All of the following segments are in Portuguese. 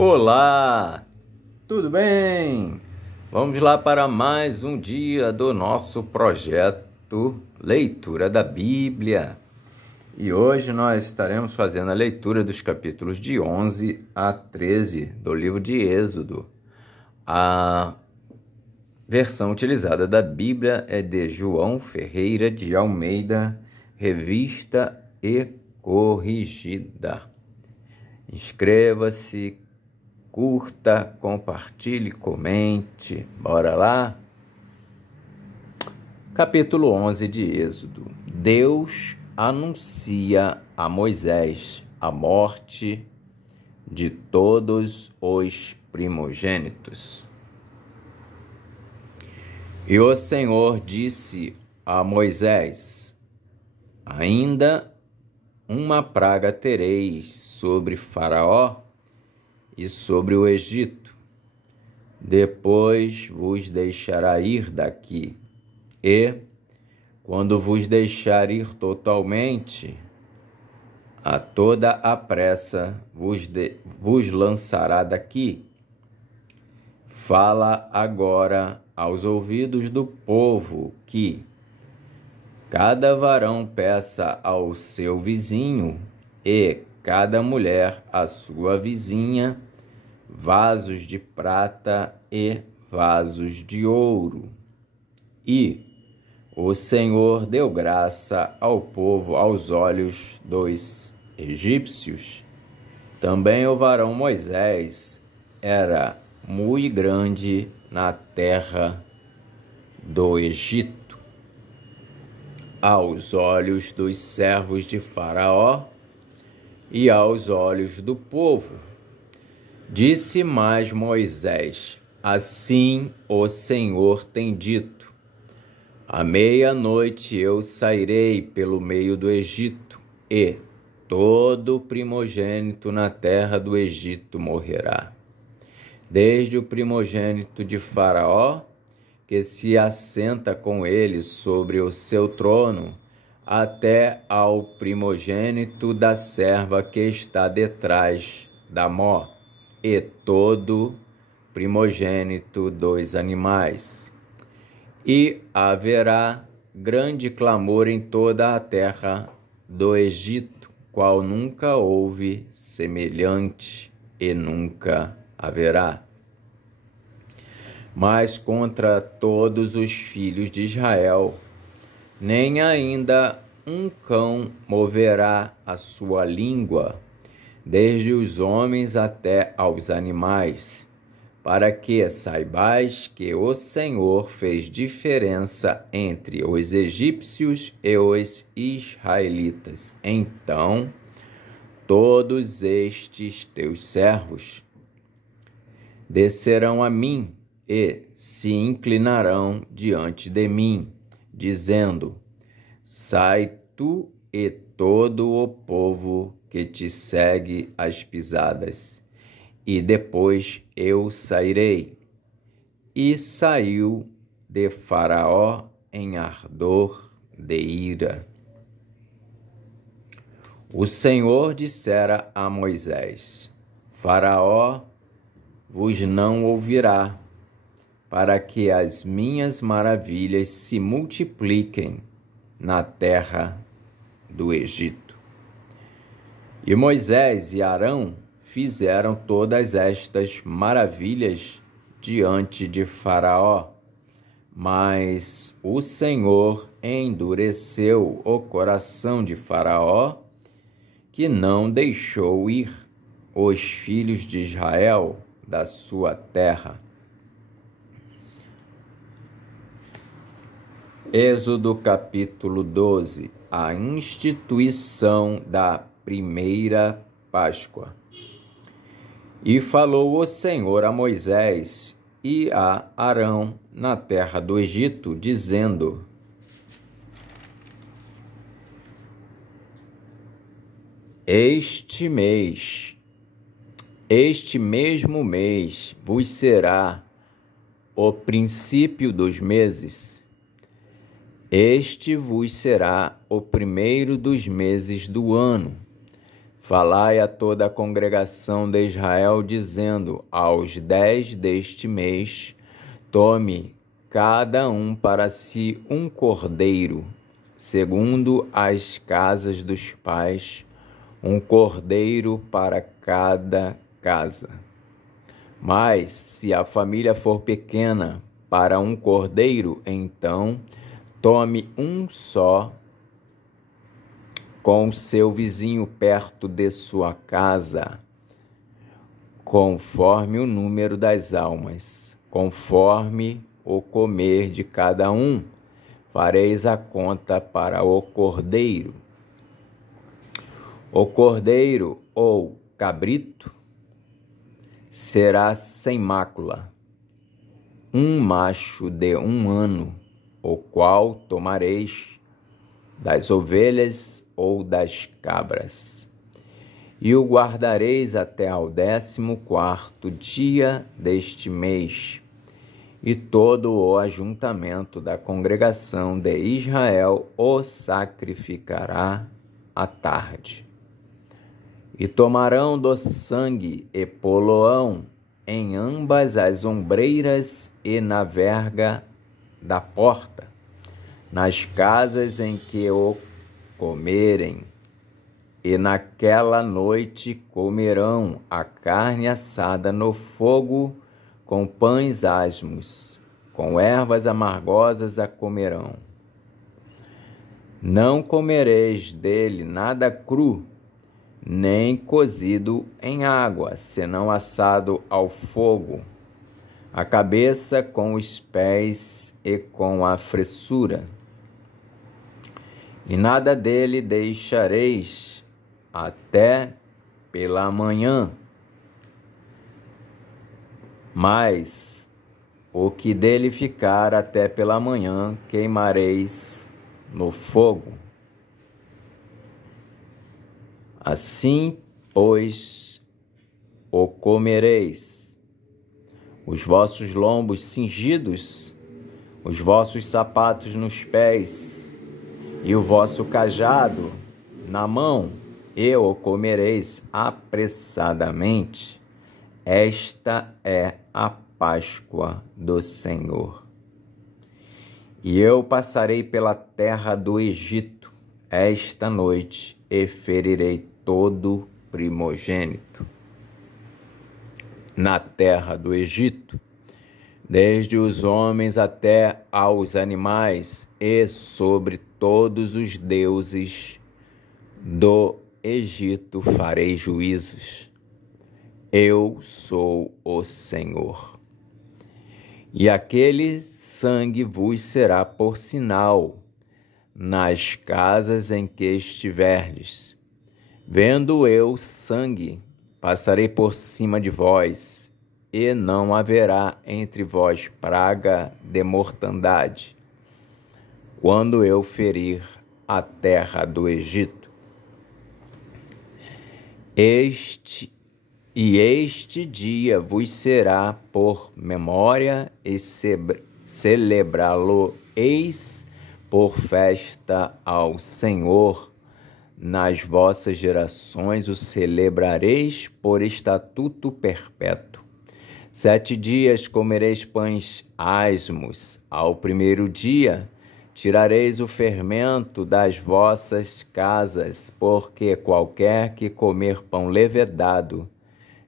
Olá, tudo bem? Vamos lá para mais um dia do nosso projeto Leitura da Bíblia. E hoje nós estaremos fazendo a leitura dos capítulos de 11 a 13 do livro de Êxodo. A versão utilizada da Bíblia é de João Ferreira de Almeida, revista e corrigida. Inscreva-se, curta, compartilhe, comente. Bora lá? Capítulo 11 de Êxodo. Deus anuncia a Moisés a morte de todos os primogênitos. E o Senhor disse a Moisés: ainda uma praga tereis sobre Faraó e sobre o Egito. Depois vos deixará ir daqui, e, quando vos deixar ir totalmente, a toda a pressa vos lançará daqui. Fala agora aos ouvidos do povo que cada varão peça ao seu vizinho e cada mulher à sua vizinha vasos de prata e vasos de ouro. E o Senhor deu graça ao povo aos olhos dos egípcios. Também o varão Moisés era muito grande na terra do Egito, aos olhos dos servos de Faraó e aos olhos do povo. Disse mais Moisés: assim o Senhor tem dito: à meia-noite eu sairei pelo meio do Egito, e todo primogênito na terra do Egito morrerá, desde o primogênito de Faraó, que se assenta com ele sobre o seu trono, até ao primogênito da serva que está detrás da mó, e todo primogênito dos animais. E haverá grande clamor em toda a terra do Egito, qual nunca houve semelhante e nunca haverá. Mas contra todos os filhos de Israel, nem ainda um cão moverá a sua língua, desde os homens até aos animais, para que saibais que o Senhor fez diferença entre os egípcios e os israelitas. Então, todos estes teus servos descerão a mim e se inclinarão diante de mim, dizendo: sai tu e todo o povo que te segue às pisadas, e depois eu sairei. E saiu de Faraó em ardor de ira. O Senhor dissera a Moisés: Faraó vos não ouvirá, para que as minhas maravilhas se multipliquem na terra do Egito. E Moisés e Arão fizeram todas estas maravilhas diante de Faraó, mas o Senhor endureceu o coração de Faraó, que não deixou ir os filhos de Israel da sua terra. Êxodo capítulo 12. A instituição da primeira Páscoa. E falou o Senhor a Moisés e a Arão na terra do Egito, dizendo: este mesmo mês vos será o princípio dos meses. Este vos será o primeiro dos meses do ano. Falai a toda a congregação de Israel, dizendo: aos 10 deste mês, tome cada um para si um cordeiro, segundo as casas dos pais, um cordeiro para cada casa. Mas, se a família for pequena, para um cordeiro, então tome um só, com seu vizinho perto de sua casa, conforme o número das almas, conforme o comer de cada um, fareis a conta para o cordeiro. O cordeiro ou cabrito será sem mácula, um macho de 1 ano, o qual tomareis das ovelhas ou das cabras, e o guardareis até ao 14º dia deste mês, e todo o ajuntamento da congregação de Israel o sacrificará à tarde. E tomarão do sangue e poloão em ambas as ombreiras e na verga da porta, nas casas em que o comerem, e naquela noite comerão a carne assada no fogo com pães asmos, com ervas amargosas a comerão. Não comereis dele nada cru, nem cozido em água, senão assado ao fogo, a cabeça com os pés e com a fressura. E nada dele deixareis até pela manhã, mas o que dele ficar até pela manhã queimareis no fogo. Assim, pois, o comereis, os vossos lombos cingidos, os vossos sapatos nos pés, e o vosso cajado na mão, e o comereis apressadamente. Esta é a Páscoa do Senhor. E eu passarei pela terra do Egito esta noite, e ferirei todo primogênito na terra do Egito, desde os homens até aos animais, e sobre todos os deuses do Egito farei juízos. Eu sou o Senhor. E aquele sangue vos será por sinal nas casas em que estiverdes. Vendo eu sangue, passarei por cima de vós, e não haverá entre vós praga de mortandade, quando eu ferir a terra do Egito. Este dia vos será por memória, e celebrá-lo-eis por festa ao Senhor. Nas vossas gerações o celebrareis por estatuto perpétuo. 7 dias comereis pães asmos. Ao primeiro dia tirareis o fermento das vossas casas, porque qualquer que comer pão levedado,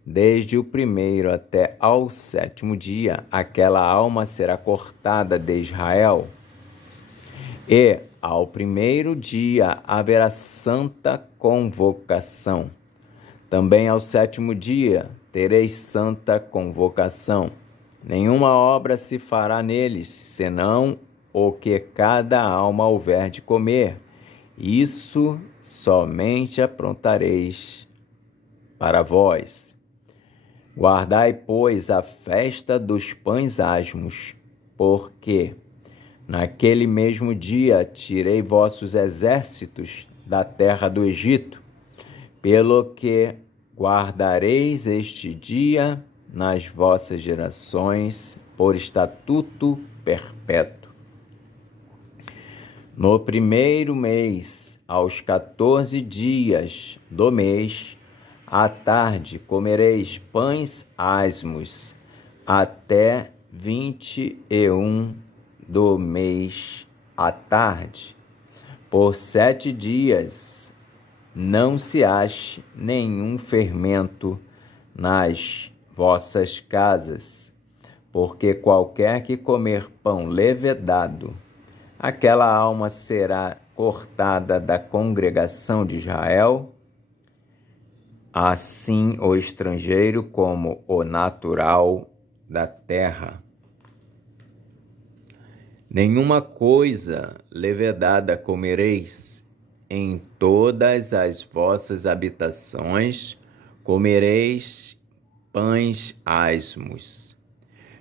desde o primeiro até ao 7º dia, aquela alma será cortada de Israel. E ao primeiro dia haverá santa convocação. Também ao 7º dia tereis santa convocação. Nenhuma obra se fará neles, senão o que cada alma houver de comer. Isso somente aprontareis para vós. Guardai, pois, a festa dos pães asmos, porque naquele mesmo dia tirei vossos exércitos da terra do Egito, pelo que guardareis este dia nas vossas gerações por estatuto perpétuo. No primeiro mês, aos 14 dias do mês, à tarde comereis pães asmos, até 21 do mês à tarde. Por 7 dias não se ache nenhum fermento nas vossas casas, porque qualquer que comer pão levedado, aquela alma será cortada da congregação de Israel, assim o estrangeiro como o natural da terra. Nenhuma coisa levedada comereis, em todas as vossas habitações comereis pães asmos.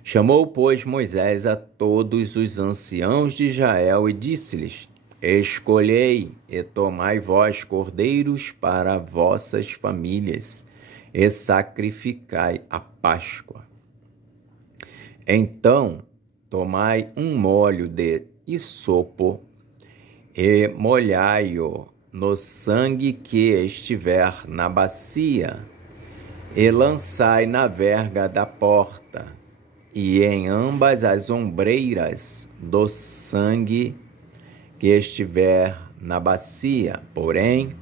Chamou, pois, Moisés a todos os anciãos de Israel e disse-lhes: escolhei e tomai vós cordeiros para vossas famílias e sacrificai a Páscoa. Então tomai um molho de hisopo e molhai-o no sangue que estiver na bacia, e lançai na verga da porta, e em ambas as ombreiras do sangue que estiver na bacia. Porém,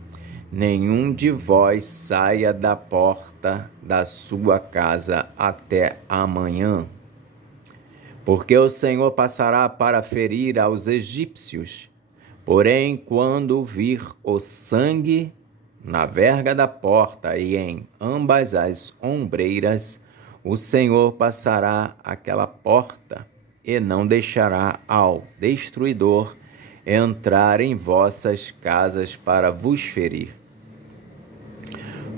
nenhum de vós saia da porta da sua casa até amanhã, porque o Senhor passará para ferir aos egípcios. Porém, quando vir o sangue na verga da porta e em ambas as ombreiras, o Senhor passará aquela porta e não deixará ao destruidor entrar em vossas casas para vos ferir.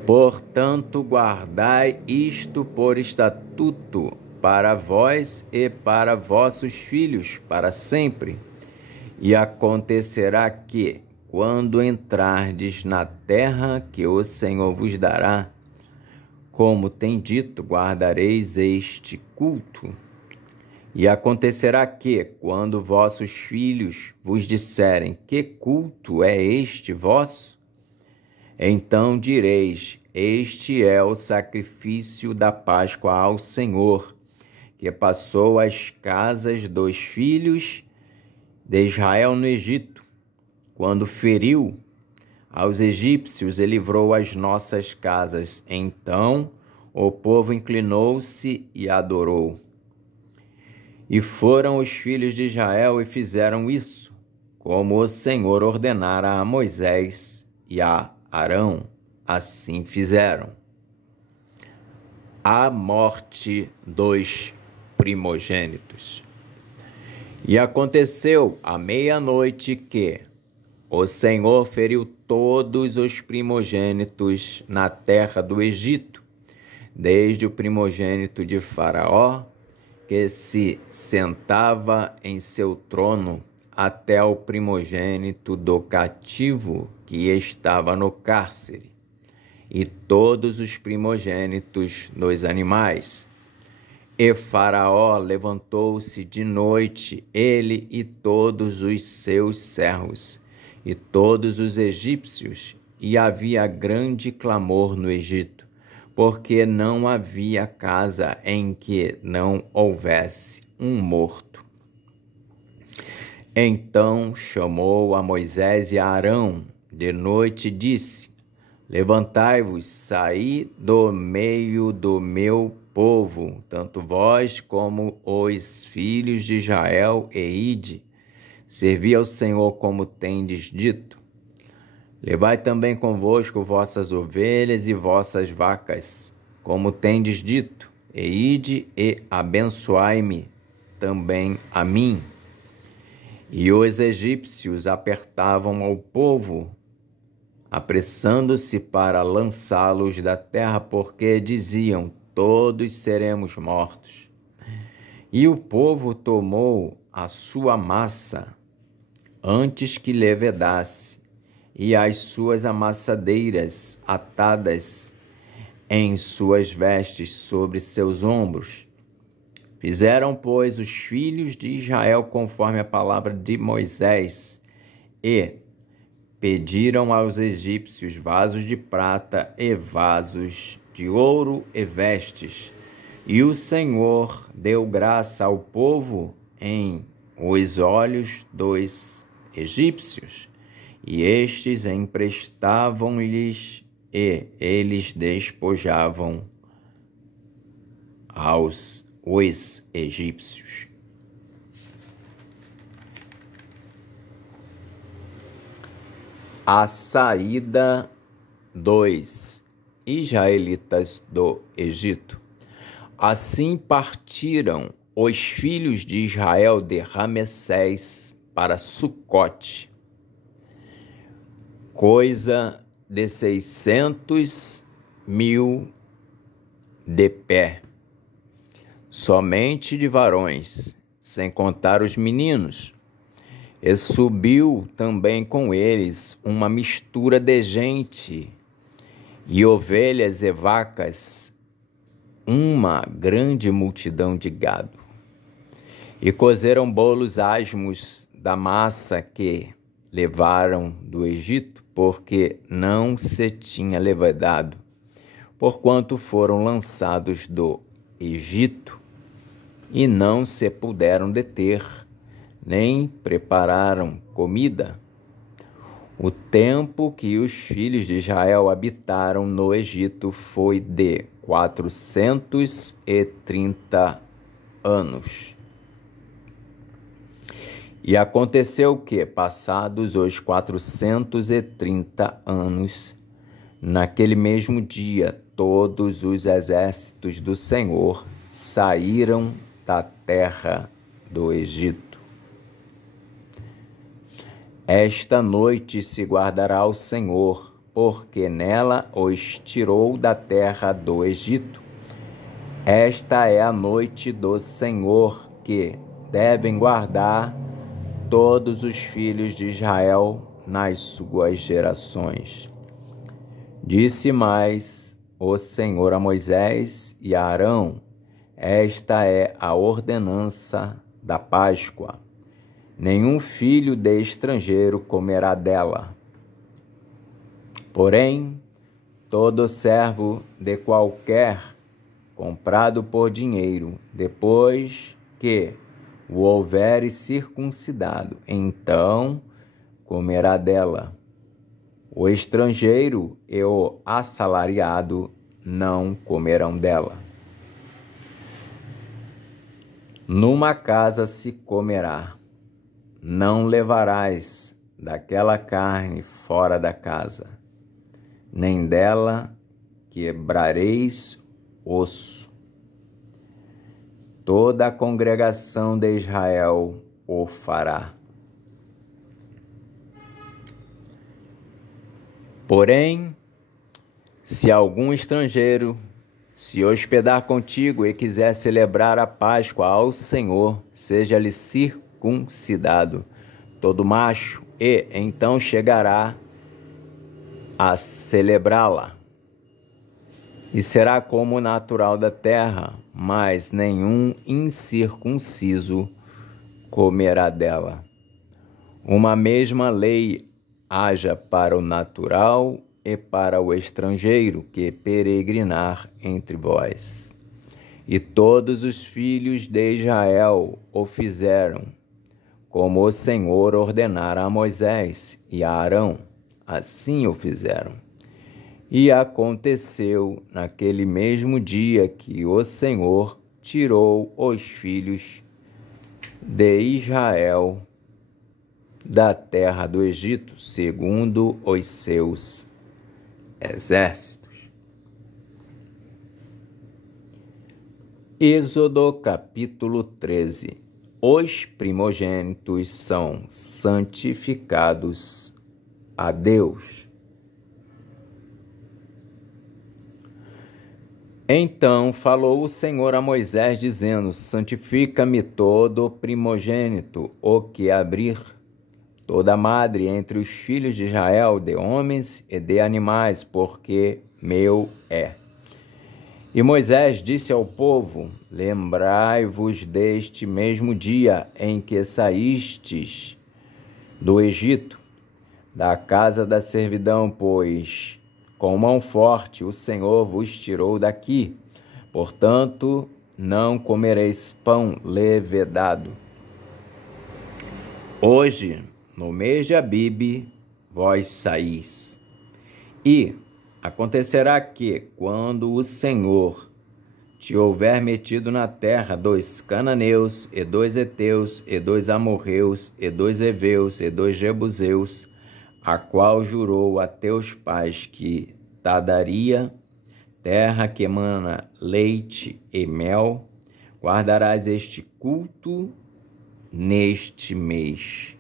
Portanto, guardai isto por estatuto para vós e para vossos filhos para sempre. E acontecerá que, quando entrardes na terra que o Senhor vos dará, como tem dito, guardareis este culto. E acontecerá que, quando vossos filhos vos disserem: que culto é este vosso? Então direis: este é o sacrifício da Páscoa ao Senhor, que passou as casas dos filhos de Israel no Egito, quando feriu aos egípcios e livrou as nossas casas. Então o povo inclinou-se e adorou. E foram os filhos de Israel e fizeram isso, como o Senhor ordenara a Moisés e a Arão. Assim fizeram. A morte dos primogênitos. E aconteceu à meia-noite que o Senhor feriu todos os primogênitos na terra do Egito, desde o primogênito de Faraó, que se sentava em seu trono, até o primogênito do cativo que estava no cárcere, e todos os primogênitos dos animais. E Faraó levantou-se de noite, ele e todos os seus servos, e todos os egípcios, e havia grande clamor no Egito, porque não havia casa em que não houvesse um morto. Então chamou a Moisés e a Arão de noite e disse: levantai-vos, saí do meio do meu povo, tanto vós como os filhos de Israel, e ide, servi ao Senhor como tendes dito. Levai também convosco vossas ovelhas e vossas vacas, como tendes dito, e ide e abençoai-me também a mim. E os egípcios apertavam ao povo, apressando-se para lançá-los da terra, porque diziam: todos seremos mortos. E o povo tomou a sua massa antes que levedasse, e as suas amassadeiras atadas em suas vestes sobre seus ombros. Fizeram, pois, os filhos de Israel conforme a palavra de Moisés, e pediram aos egípcios vasos de prata e vasos de ouro e vestes, e o Senhor deu graça ao povo em os olhos dos egípcios, e estes emprestavam-lhes, e eles despojavam os egípcios. A saída dos israelitas do Egito. Assim partiram os filhos de Israel de Ramessés para Sucote, coisa de 600.000 de pé, somente de varões, sem contar os meninos. E subiu também com eles uma mistura de gente, e ovelhas e vacas, uma grande multidão de gado. E cozeram bolos asmos da massa que levaram do Egito, porque não se tinha levedado, porquanto foram lançados do Egito, e não se puderam deter, nem prepararam comida. O tempo que os filhos de Israel habitaram no Egito foi de 430 anos. E aconteceu que, passados os 430 anos, naquele mesmo dia, todos os exércitos do Senhor saíram da terra do Egito. Esta noite se guardará o Senhor, porque nela os tirou da terra do Egito. Esta é a noite do Senhor, que devem guardar todos os filhos de Israel nas suas gerações. Disse mais o Senhor a Moisés e a Arão: esta é a ordenança da Páscoa. Nenhum filho de estrangeiro comerá dela. Porém, todo servo de qualquer comprado por dinheiro, depois que o houver circuncidado, então comerá dela. O estrangeiro e o assalariado não comerão dela. Numa casa se comerá. Não levarás daquela carne fora da casa, nem dela quebrareis osso. Toda a congregação de Israel o fará. Porém, se algum estrangeiro se hospedar contigo e quiser celebrar a Páscoa ao Senhor, seja-lhe circuncidado todo macho, e então chegará a celebrá-la. E será como natural da terra, mas nenhum incircunciso comerá dela. Uma mesma lei haja para o natural e para o estrangeiro que peregrinar entre vós. E todos os filhos de Israel o fizeram, como o Senhor ordenara a Moisés e a Arão, assim o fizeram. E aconteceu naquele mesmo dia que o Senhor tirou os filhos de Israel da terra do Egito, segundo os seus exércitos. Êxodo capítulo 13. Os primogênitos são santificados a Deus. Então falou o Senhor a Moisés, dizendo: santifica-me todo primogênito, o que abrir, toda madre entre os filhos de Israel, de homens e de animais, porque meu é. E Moisés disse ao povo: lembrai-vos deste mesmo dia em que saístes do Egito, da casa da servidão, pois com mão forte o Senhor vos tirou daqui. Portanto, não comereis pão levedado. Hoje, no mês de Abibe, vós saís. E acontecerá que, quando o Senhor te houver metido na terra dos cananeus, e dos heteus, e dos amorreus, e dos heveus, e dos jebuseus, a qual jurou a teus pais que te daria, terra que emana leite e mel, guardarás este culto neste mês.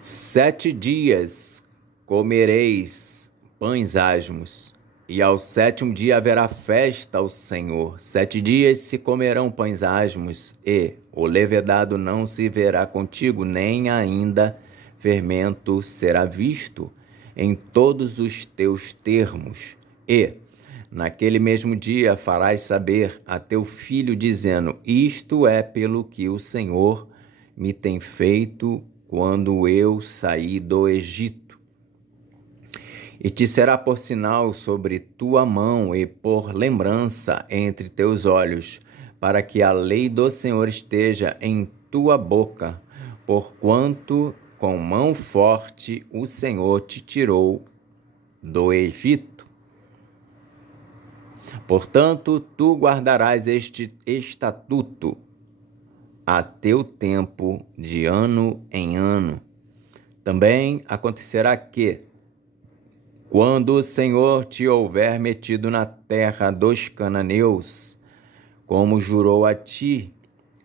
7 dias comereis pães asmos, e ao 7º dia haverá festa ao Senhor. 7 dias se comerão pães asmos, e o levedado não se verá contigo, nem ainda fermento será visto em todos os teus termos. E naquele mesmo dia farás saber a teu filho, dizendo: isto é pelo que o Senhor me tem feito quando eu saí do Egito. E te será por sinal sobre tua mão e por lembrança entre teus olhos, para que a lei do Senhor esteja em tua boca, porquanto com mão forte o Senhor te tirou do Egito. Portanto, tu guardarás este estatuto a teu tempo, de ano em ano. Também acontecerá que, quando o Senhor te houver metido na terra dos cananeus, como jurou a ti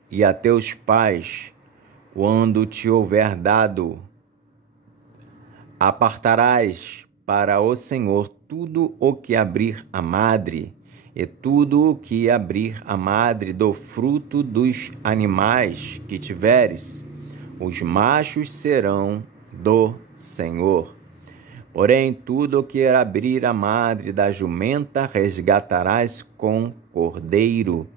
e a teus pais, quando te houver dado, apartarás para o Senhor tudo o que abrir a madre, e tudo o que abrir a madre do fruto dos animais que tiveres, os machos serão do Senhor. Porém, tudo o que abrir a madre da jumenta resgatarás com cordeiro,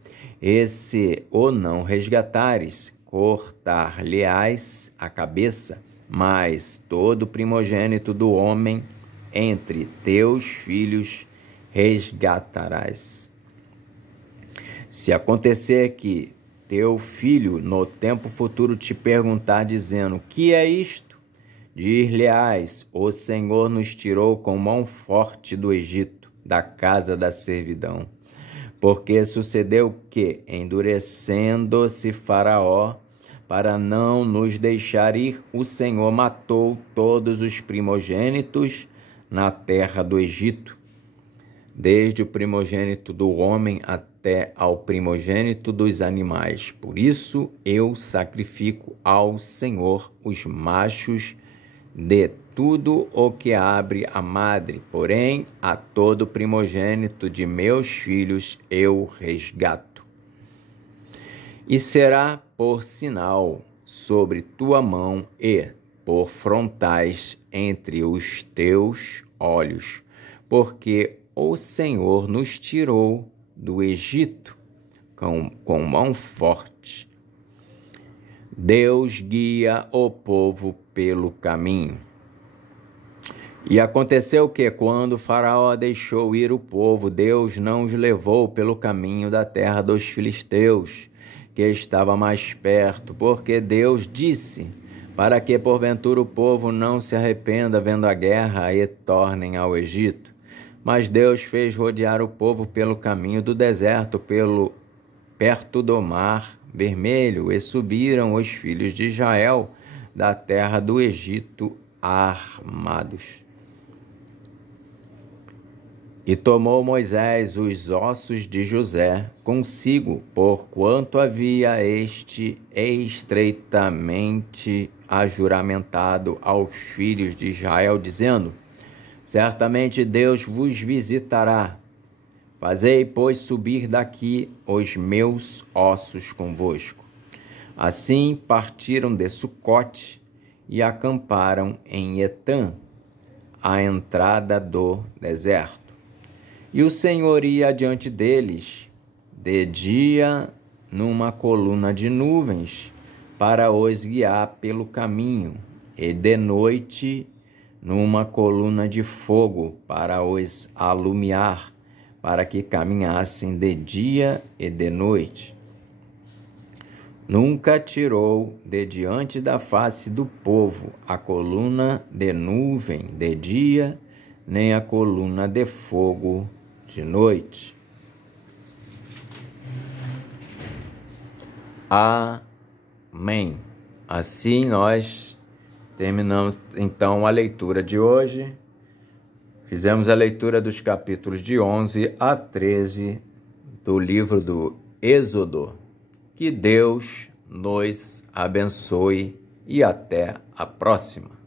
e se o não resgatares, cortar-lhe-ás a cabeça. Mas todo primogênito do homem entre teus filhos resgatarás. Se acontecer que teu filho no tempo futuro te perguntar, dizendo: que é isto? Dir-lhe-ás: o Senhor nos tirou com mão forte do Egito, da casa da servidão. Porque sucedeu que, endurecendo-se Faraó, para não nos deixar ir, o Senhor matou todos os primogênitos na terra do Egito, desde o primogênito do homem até ao primogênito dos animais. Por isso eu sacrifico ao Senhor os machos de tudo o que abre a madre, porém a todo primogênito de meus filhos eu resgato. E será por sinal sobre tua mão e por frontais entre os teus olhos, porque o Senhor nos tirou do Egito com mão forte. Deus guia o povo pelo caminho. E aconteceu que, quando Faraó deixou ir o povo, Deus não os levou pelo caminho da terra dos filisteus, que estava mais perto, porque Deus disse: para que porventura o povo não se arrependa vendo a guerra e tornem ao Egito. Mas Deus fez rodear o povo pelo caminho do deserto, perto do mar Vermelho, e subiram os filhos de Israel da terra do Egito armados. E tomou Moisés os ossos de José consigo, porquanto havia este estreitamente ajuramentado aos filhos de Israel, dizendo: certamente Deus vos visitará. Fazei, pois, subir daqui os meus ossos convosco. Assim partiram de Sucote e acamparam em Etã, à entrada do deserto. E o Senhor ia adiante deles, de dia numa coluna de nuvens, para os guiar pelo caminho, e de noite numa coluna de fogo para os alumiar, para que caminhassem de dia e de noite. Nunca tirou de diante da face do povo a coluna de nuvem de dia, nem a coluna de fogo de noite. Amém. Assim nós terminamos então a leitura de hoje. Fizemos a leitura dos capítulos de 11 a 13 do livro do Êxodo. Que Deus nos abençoe e até a próxima.